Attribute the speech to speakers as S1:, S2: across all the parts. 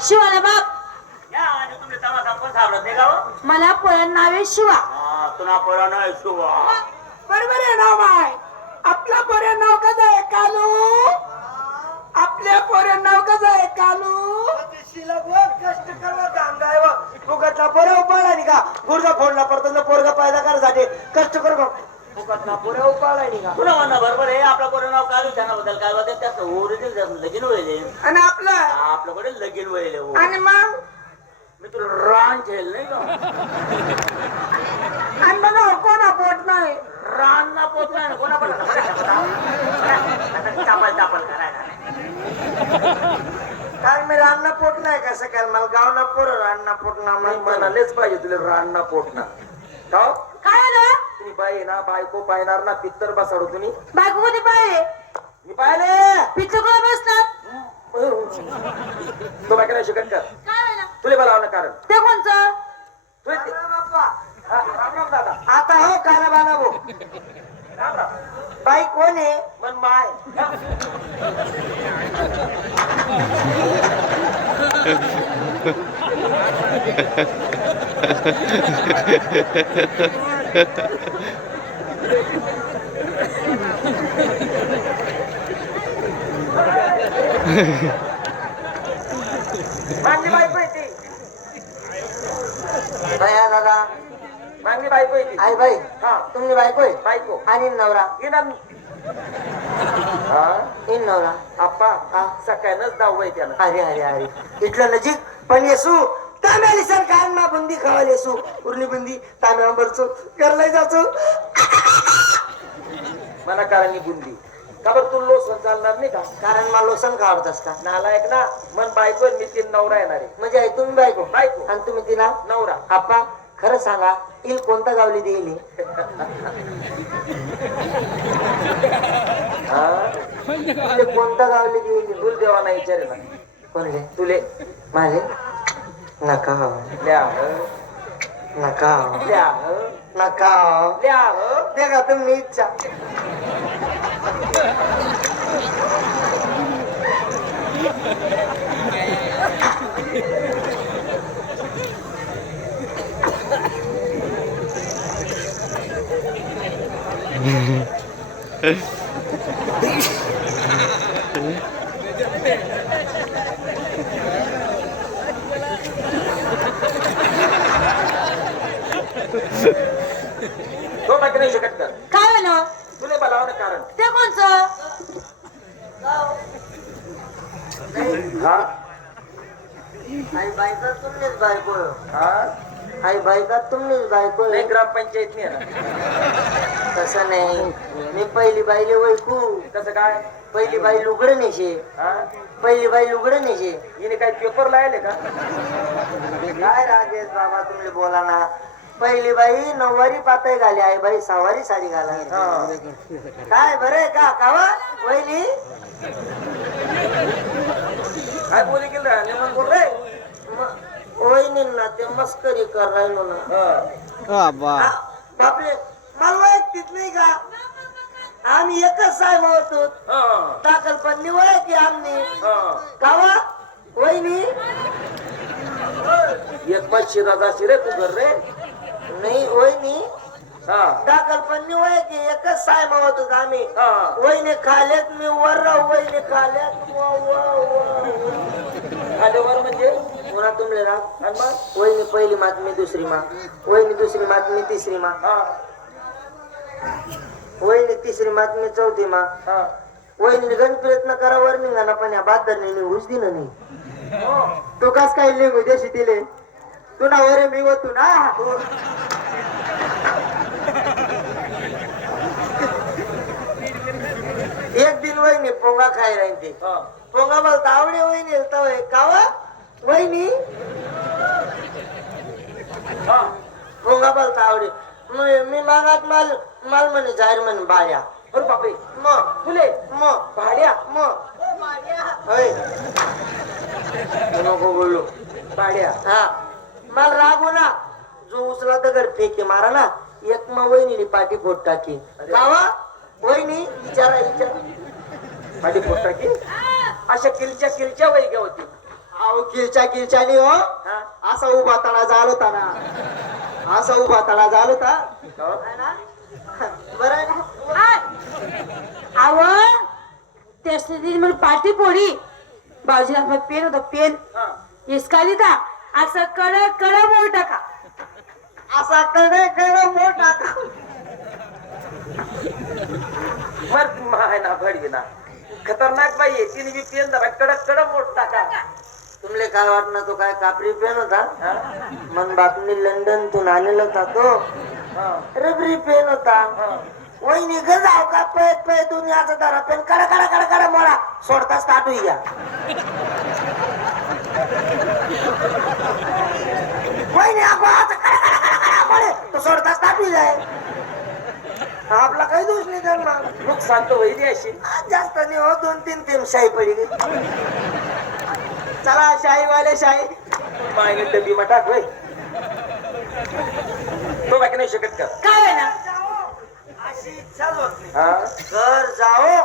S1: शिवाला बाप.
S2: या आणि तुमले तमाशा पण सापडत नाही का हो?
S1: मला पोरण नावे शिवा.
S2: हा, तुला पोरा नाही शिवा.
S3: बरोबर आहे नाव बाय आपल्या पोरे नाव कसं आहे कालू आपल्या पोरे नाव कसं आहे कालू कष्ट करवा काम काय फुकटला पोरे उपाळा नाही का गुडगा फोडला पडतो पोरगा पायदा करायसाठी कष्ट करू का फुकटला पोरे उपाळा नाही का
S2: तुला म्हणणं बरोबर आहे आपला पोरा नाव कालू त्याबद्दल काय होतं त्याचं ओरिजिनल लगीन व्हायले
S3: आणि आपलं?
S2: आपल्याकडे लगीन व्हायले हो.
S3: आणि मग?
S2: मी तुला रान ठेल नाही का?
S3: आणि बघा कोणा पोट नाही?
S2: रान ना पोचलाय ना कोणा पण चापल चापल करायला.
S3: काय मी रान्ना पोट नाही कसं काय मला गावना पोर रान्ना पोट ना
S4: नाही म्हणालेच पाहिजे तुला रान पोट ना. हो?
S1: काय आलं
S4: तुम्ही बाई ना बायको पायणार ना पित्तर बसाडू तुम्ही.
S1: बायको कधी पाहिले
S4: मी पाहिले.
S1: पिच्चू कोण बसतात
S4: तो बायका शिकत कर
S1: काय झालं
S4: तुला बोलावं ना कारण.
S1: ते कोणचं?
S4: तुला ते- हा, राम राम दादा.
S3: आता हो बाना भो
S4: राम राम.
S3: बाई कोण आहे?
S4: मन माय. मागणी बायको येते
S3: दया दादा
S4: मागणी बायको येते
S3: आई बाई
S4: हा
S3: तुम्ही बायको आहे
S4: बायको
S3: आणि नवरा
S4: येणार हा
S3: इन नवरा
S4: आप्पा सकाळनच दहावं आहे
S3: अरे अरे अरे इथलं नजीक पण येसू तांब्याली सरकार मा बुंदी खावाल येसू उरली बुंदी तांब्या बरचो करलाय जाचो
S4: मला कारण बुंदी का बरं तू लोसन चालणार नाही का?
S3: कारण मला लोसन का
S4: नालायक ना मन बायको मी तीन नवरा येणार. आहे
S3: म्हणजे आई तुम्ही बायको?
S4: बायको.
S3: आणि तुम्ही तिला?
S4: नवरा.
S3: आप्पा खरं सांगा इल कोणता गावली देईल?
S4: हा?
S3: इले कोणता गावली देईल?
S4: तुला देवाना विचारे ना.
S3: कोणले?
S4: तुले.
S3: माझे? नका. हो.
S4: ल्या ह,
S3: नका. हो.
S4: ल्या ह,
S3: नका. हो.
S4: ल्या ह.
S3: दे का तुम्ही इच्छा.
S4: तो बाकी नाही शकत का?
S1: काय झालं
S4: तुले बोलावं ना कारण.
S1: ते कोणचं?
S4: हा?
S3: आई बायका तुम्हीच बायको
S4: हा?
S3: आई बायका तुम्हीच बायको
S4: नाही ग्रामपंचायत नाही आहे ना.
S3: तसं नाही. मी पहिली बाईले वैकू
S4: कसं काय?
S3: पहिली बाई लुगडं नेशे.
S4: हा?
S3: पहिली बाई लुगडं नेशे.
S4: हिने काय पेपर लायले का?
S3: काय राजेश बाबा तुम्ही बोला ना. पहिली बाई नऊवारी पातळ घाली आई बाई सहावारी साडी घाला
S4: हा.
S3: काय बरे का? कावा पहिली
S4: काय बोले गेलं नेमन बोल रे.
S3: वहिनी ना ते मस्करी कर राहिलो ना.
S4: हा.
S3: बापरे मला नाही का? आम्ही एकच साहेब होतो.
S4: हा.
S3: दाखल पण निवळ की आम्ही. कावा वहिनी?
S4: एक पाचशे दादा रे तू घर रे.
S3: नाही वहिनी. दाखल पण निवळ की एकच साहेब होतो आम्ही? वहिनी खाल्यात मी वर राहू वहिनी खाल्यात व- व- व-
S4: आल्यावर म्हणजे?
S3: पुन्हा तुमले
S4: मग?
S3: वहिनी पहिली मात मी दुसरी मा वहिनी दुसरी मात मी तिसरी मा वहिनी तिसरी मात मी चौथी मा. वहिनी गण प्रयत्न करा वर निघाला पण या बादर नाही हुस दिलं नाही. तू कस काय लिहू देशी दिले? तू ना वरे मी होतो ना. एक दिन वहिनी पोंगा खाय राहील. ते. पोंगा बोलता आवडे वहिनी तवय. कावा वहिनी. पोंगा बोलता आवडे. मी मागात माल माल म्हणे जाहीर म्हणे बाया
S4: अरे बापरे
S3: मग
S4: तुले
S3: मग
S4: भाड्या
S3: मग होय. नको बोलू.
S4: भाड्या.
S3: हा. मला रागू ना जो उचला दगड फेके मारा ना. एक मग वहिनी पाठी पोट टाकी कावा वहिनी विचारा विचारा.
S4: भाडी पोटा की अशा किलच्या किलच्या वैग्या होती
S3: अहो गिरच्या गिरच्यानी हो.
S4: हा?
S3: असा उभा तळा जाल होता ना. असा उभा तळा जाल होता? बरं
S1: आव पाठी पोळी बाजूला आपला पेन होता पेन.
S4: हा.
S1: इसकाली ता असं कड कड मोड टाका.
S3: असा कडे कडे मोठा
S4: मर माय ना भडगी ना खतरनाक बाई आहे तिने बी पेन जरा कडक कडक मोठा का
S3: तुमले काय वाटणं तो काय कापरी पेन होता? मन बापनी लंडन तून आणलेला होता तो. रबरी पेन होता. वहिनी गजाव का? पळत पळत दुनियाचा दारा पेन. कडा कडा कडा कडा मोडा सोडताच काटू या वहिनी आपण आता कडा कडा कडा कडा मोडे तो सोडताच काटू जाय. आपला काही दोष नाही त्यांना.
S4: नुकसान तर वैरी अशी.
S3: जास्त नाही हो दोन तीन तीन शाही पडी चला शाही वाले शाही
S4: मायने डबी मा टाक वय तो बाकी नाही शकत का?
S1: काय आहे ना
S3: अशी इच्छाच होत नाही.
S4: हा?
S3: घर जाओ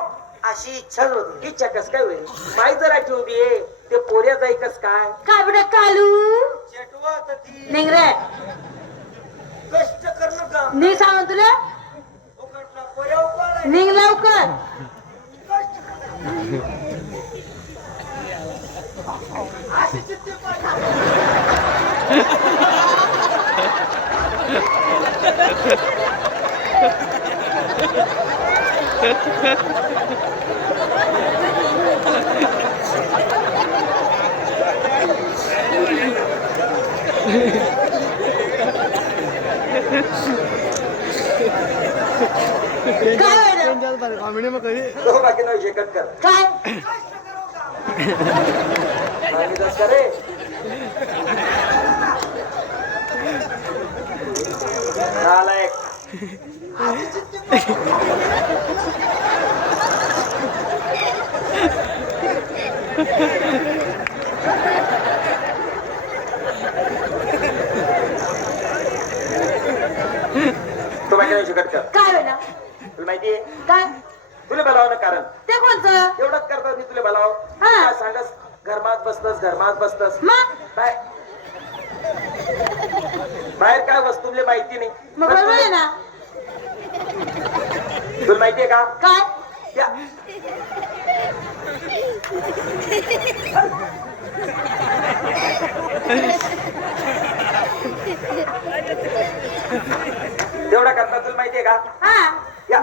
S3: अशी इच्छाच होत नाही.
S4: इच्छा कस काय होईल? माई जरा ठेवली आहे. ते पोऱ्या जाई कस काय?
S1: काय बेटा कालू?
S3: चेटवा तर ती.
S1: निघ रे
S3: कष्ट करणं काम
S1: सांगून तुला?
S3: फुकटला.
S1: निघ लवकर.
S3: अशी.
S1: आहे ना?
S4: तो बाकी नाही शकत कर
S1: काय
S3: करो काम.
S4: सांगितलंस का रे नालायक
S3: अशी चिठ्ठी पाठवा.
S4: तो शकत कर?
S1: काय ना
S4: तुला माहितीये
S1: काय?
S4: तुला बोलावं कारण.
S1: ते कोणतं?
S4: एवढंच करतात मी तुला बोलाव.
S1: हा.
S4: सांगस? घरमात बसतस घरमात बसतस.
S1: मग?
S4: काय? बाहेर काय वस्तू तुला माहिती नाही?
S1: मग बरोबर आहे ना?
S4: तुला माहितीये का?
S1: काय?
S4: त्या तेवढा करता तुला माहितीये का
S1: हा
S4: या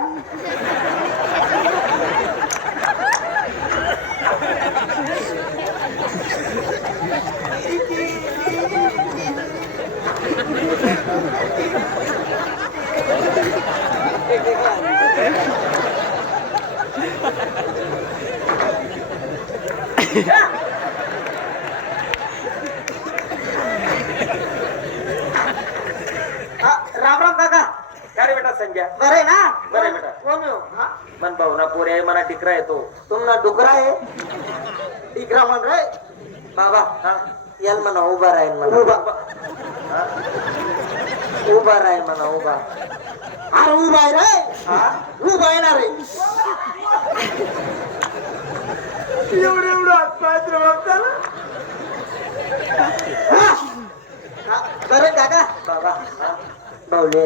S3: हा, राम राम काका
S4: काय रे बेटा संजय
S3: बरं आहे ना
S4: बरं बेटा.
S3: कोण हो? हा?
S4: मन भाऊ ना पोरे आहे मना टिकरा येतो
S3: तुमना डुकरा आहे डिकरा म्हण रे बाबा
S4: हा
S3: याल म्हणा उभा राहील म्हणा उभा उभा राहील म्हणा उभा अरे उभा आहे रे हा उभा आहे ना रे एवढं एवढं हातपाय बघताना बरं काका बाबा बावले